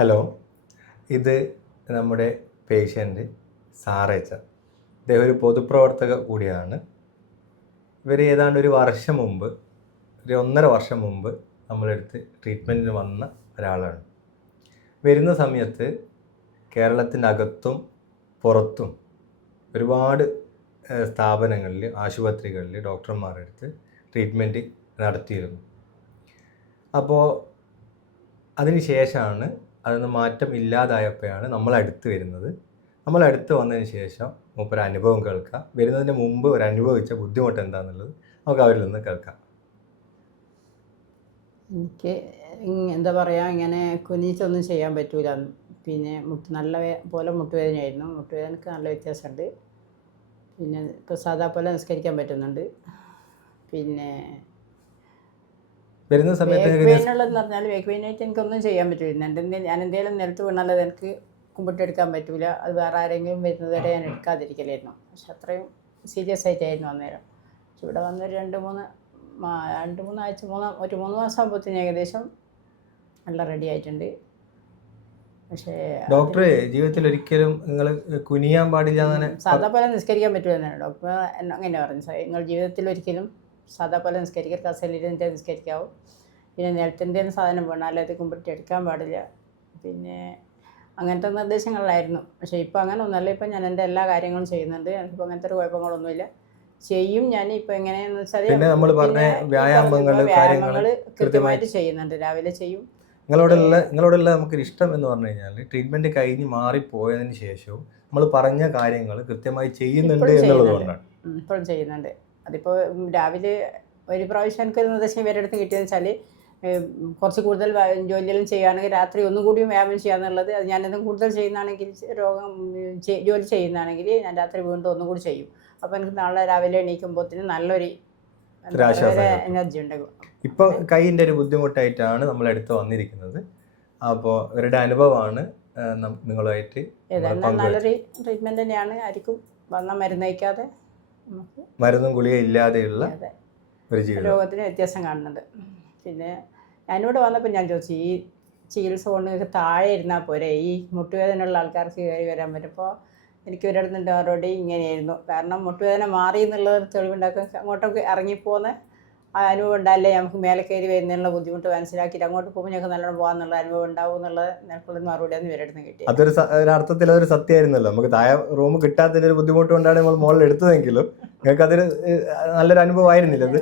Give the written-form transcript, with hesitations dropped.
Hello, ഇത് നമ്മുടെ patient സാറേച്ച. ഇദ്ദേഹം ഒരു പൊതുപ്രവർത്തക കൂടിയാണ്. ഇവർ ഏതാണ്ട് ഒരു വർഷം മുമ്പ്, ഒരു 1.5 വർഷം മുമ്പ് നമ്മളെടുത്ത് ട്രീറ്റ്മെൻറ്റിന് വന്ന ഒരാളാണ്. വരുന്ന സമയത്ത് കേരളത്തിൻ്റെ അകത്തും പുറത്തും ഒരുപാട് സ്ഥാപനങ്ങളിൽ, ആശുപത്രികളിൽ ഡോക്ടർമാരുടെ അടുത്ത് ട്രീറ്റ്മെൻറ്റ് നടത്തിയിരുന്നു. അപ്പോൾ അതിന് ശേഷമാണ് അതൊന്ന് മാറ്റം ഇല്ലാതായപ്പോഴാണ് നമ്മളടുത്ത് വരുന്നത്. നമ്മളടുത്ത് വന്നതിന് ശേഷം മൂപ്പര് അനുഭവം കേൾക്കാം. വരുന്നതിന് മുമ്പ് ഒരു അനുഭവിച്ച ബുദ്ധിമുട്ട് എന്താണെന്നുള്ളത് നമുക്ക് അവരിൽ നിന്ന് കേൾക്കാം. എനിക്ക് എന്താ പറയുക, ഇങ്ങനെ കുനിച്ചൊന്നും ചെയ്യാൻ പറ്റൂല. പിന്നെ നല്ല പോലെ മുട്ടുവേദനയായിരുന്നു. മുട്ടുവേദനക്ക് നല്ല വ്യത്യാസമുണ്ട്. പിന്നെ ഇപ്പോൾ സാധാ പോലെ നിസ്കരിക്കാൻ പറ്റുന്നുണ്ട്. പിന്നെ വരുന്ന സമയത്ത് വേക്കുവേനുള്ളതെന്ന് പറഞ്ഞാൽ വേക്കുവേനായിട്ട് എനിക്കൊന്നും ചെയ്യാൻ പറ്റില്ല. ഞാൻ എന്തെങ്കിലും നിലത്ത് വീണാലത് എനിക്ക് കുമ്പിട്ടെടുക്കാൻ പറ്റൂല. അത് വേറെ ആരെങ്കിലും വരുന്നത് വരെ ഞാൻ എടുക്കാതിരിക്കലായിരുന്നു. പക്ഷെ അത്രയും സീരിയസ് ആയിട്ടായിരുന്നു അന്നേരം. ഇവിടെ വന്നൊരു 2-3 ആഴ്ച, ഒരു 3 മാസം ആകുമ്പോഴത്തേന് ഏകദേശം നല്ല റെഡി ആയിട്ടുണ്ട്. പക്ഷേ ഡോക്ടറെ ജീവിതത്തിൽ ഒരിക്കലും നിങ്ങൾ കുനിയാൻ പാടില്ല, സാധാ പോലെ നിസ്കരിക്കാൻ പറ്റുമെന്നാണ് ഡോക്ടർ അങ്ങനെ പറഞ്ഞു. നിങ്ങൾ ജീവിതത്തിൽ ഒരിക്കലും സാധാ പോലെ നിസ്കരിക്കുക, കസേരയിലിരുന്നിട്ട് നിസ്കരിക്കാവും. പിന്നെ നിലത്തിൻ്റെ സാധനം വീണാൽ അത് കുമ്പിട്ട് എടുക്കാൻ പാടില്ല. പിന്നെ അങ്ങനത്തെ നിർദ്ദേശങ്ങളായിരുന്നു. പക്ഷേ ഇപ്പോൾ അങ്ങനെ ഒന്നുമല്ല. ഇപ്പം ഞാൻ എൻ്റെ എല്ലാ കാര്യങ്ങളും ചെയ്യുന്നുണ്ട്. എനിക്കിപ്പോൾ അങ്ങനത്തെ ഒരു കുഴപ്പങ്ങളൊന്നുമില്ല. ചെയ്യും. ഞാൻ ഇപ്പോൾ എങ്ങനെയാണെന്ന് വെച്ചാൽ വ്യായാമങ്ങൾ കൃത്യമായിട്ട് ചെയ്യുന്നുണ്ട്. രാവിലെ ചെയ്യും. നിങ്ങളോടുള്ള നമുക്കൊരു ഇഷ്ടം എന്ന് പറഞ്ഞു കഴിഞ്ഞാൽ ട്രീറ്റ്മെൻറ്റ് കഴിഞ്ഞ് മാറിപ്പോയതിന് ശേഷവും നമ്മൾ പറഞ്ഞ കാര്യങ്ങൾ കൃത്യമായി ചെയ്യുന്നുണ്ട് എന്നുള്ളത് കൊണ്ടാണ്. ഇപ്പോഴും ചെയ്യുന്നുണ്ട്. അതിപ്പോൾ രാവിലെ ഒരു പ്രാവശ്യം എനിക്കൊരു നിർദ്ദേശം ഇവരുടെ അടുത്ത് കിട്ടിയെന്ന് വെച്ചാൽ കുറച്ച് കൂടുതൽ ജോലിയെല്ലാം ചെയ്യുകയാണെങ്കിൽ രാത്രി ഒന്നും കൂടിയും വ്യായാമം ചെയ്യാന്നുള്ളത്. അത് ഞാനെന്തും കൂടുതൽ ചെയ്യുന്നതാണെങ്കിൽ, ജോലി ചെയ്യുന്നതാണെങ്കിൽ ഞാൻ രാത്രി വീണ്ടും ഒന്നും കൂടി ചെയ്യും. അപ്പോൾ എനിക്ക് നാളെ രാവിലെ എണീക്കുമ്പോഴത്തേന് നല്ലൊരു എനർജി ഉണ്ടാകും. ഇപ്പോൾ കൈയിൻ്റെ ഒരു ബുദ്ധിമുട്ടായിട്ടാണ് നമ്മളെടുത്ത് വന്നിരിക്കുന്നത്. അപ്പോൾ ഇവരുടെ അനുഭവമാണ് നിങ്ങളുമായിട്ട്. ഏതായാലും നല്ലൊരു ട്രീറ്റ്മെൻറ്റ് തന്നെയാണ്. ആർക്കും വന്ന മരുന്ന് കഴിക്കാതെ മരുന്നും ഗുളിക ഇല്ലാതെയുള്ള ഒരു രോഗത്തിന് വ്യത്യാസം കാണുന്നുണ്ട്. പിന്നെ ഞാനിവിടെ വന്നപ്പോൾ ഞാൻ ചോദിച്ചു, ഈ ചികിത്സ കൊണ്ട് നിങ്ങൾക്ക് താഴെ ഇരുന്നാൽ പോരെ, ഈ മുട്ടുവേദനയുള്ള ആൾക്കാർക്ക് കയറി വരാൻ പറ്റും? അപ്പോൾ എനിക്ക് ഒരിടത്തുണ്ട് മറുപടി ഇങ്ങനെയായിരുന്നു. കാരണം മുട്ടുവേദന മാറി എന്നുള്ളത് തെളിവുണ്ടാക്കും. അങ്ങോട്ടൊക്കെ ഇറങ്ങിപ്പോകുന്ന ആ അനുഭവം ഉണ്ടാവില്ലേ, നമുക്ക് മേലെ കയറി വരുന്നതിനുള്ള ബുദ്ധിമുട്ട് മനസ്സിലാക്കിയിട്ട് അങ്ങോട്ട് പോകുമ്പോൾ ഞങ്ങൾക്ക് നല്ലോണം പോകാമെന്നുള്ള അനുഭവം ഉണ്ടാവും എന്നുള്ളത് നിനക്കുള്ള മറുപടിയാണ് ഇവരുടെ അടുത്ത് കിട്ടി. അതൊരു അർത്ഥത്തിൽ അതൊരു സത്യമായിരുന്നല്ലോ. നമുക്ക് താഴെ റൂം കിട്ടാത്തതിൻ്റെ ഒരു ബുദ്ധിമുട്ട് കൊണ്ടാണ് നമ്മൾ മുകളിൽ എടുത്തതെങ്കിലും നിങ്ങൾക്ക് അതൊരു നല്ലൊരു അനുഭവമായിരുന്നില്ല അത്.